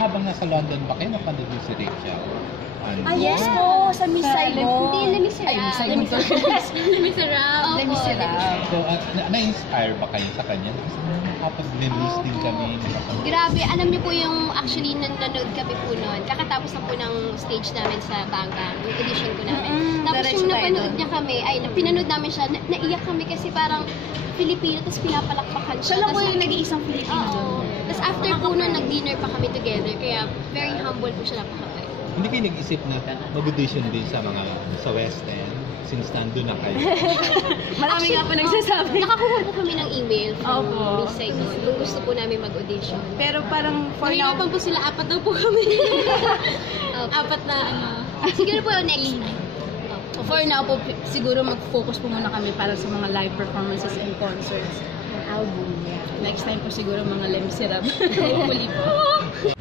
habang nasa London ba kayo, napanood niyo si Rachel? Yes po, sa Miss Saigon. Hindi, Les Miserables. Les Miserables. Les Miserables. So, na-inspire ba kayo sa kanya? Kasi nakapag-memories din kami. Grabe, alam niyo po yung actually nanonood kami po noon. Kakatapos na po ng stage namin sa Bangka, yung audition ko namin. Tapos yung napanood niya kami, pinanood namin siya, naiyak kami kasi parang Filipino, tapos pinapalakpakan siya. Siya lang po yung nag-iisang Filipino. Oo. Tapos after po nun, nag-dinner pa kami together, kaya very humble po siya napakabait. Hindi kayo nag-isip na mag-audition din sa West End since nandun na kayo? Marami nga po nagsasabi. Nakakuha po kami ng email from Opo. Miss Saigon kung gusto po namin mag-audition. Pero parang for now, Nahirapan po sila, 4 daw po kami. 4 na Siguro po next time. for now po, siguro mag-focus po muna kami para sa mga live performances and concerts. Album, yeah. Next time po siguro mga Les Miserables. Hopefully po.